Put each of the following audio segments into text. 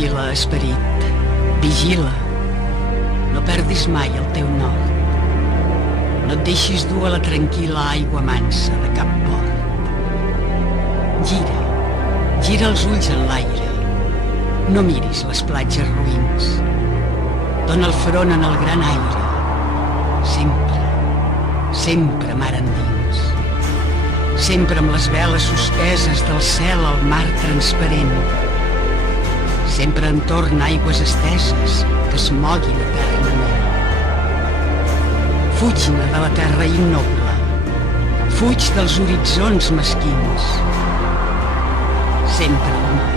Vigila, esperit, vigila. No perdis mai el teu nord. No et deixis dur a la tranquil·la aigua mansa de cap port. Gira, gira els ulls en l'aire. No miris les platges roïns. Dóna el front en el gran aire. Sempre, sempre mar endins. Sempre amb les veles suspeses del cel al mar transparent. Sempre entorn aigües esteses que es moguin eternament. Fuig-ne de la terra innoble. Fuig dels horitzons mesquins. Sempre al mar,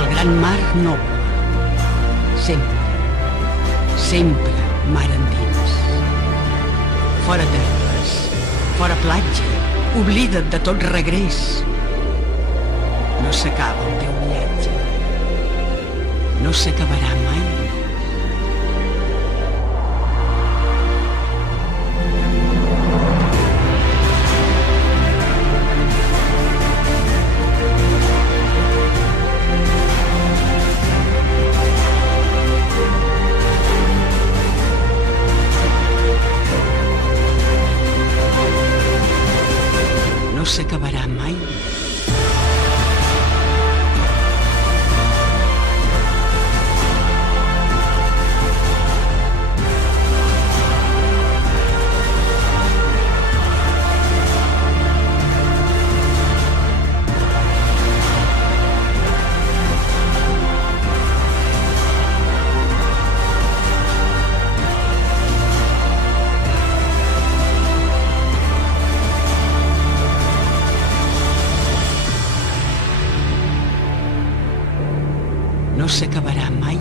el gran mar noble. Sempre, sempre mar endins. Fora terres, fora platja, oblida't de tot regrés. No s'acaba el teu viatge. No s'acabarà mai. No s'acabarà mai. No s'acabarà mai.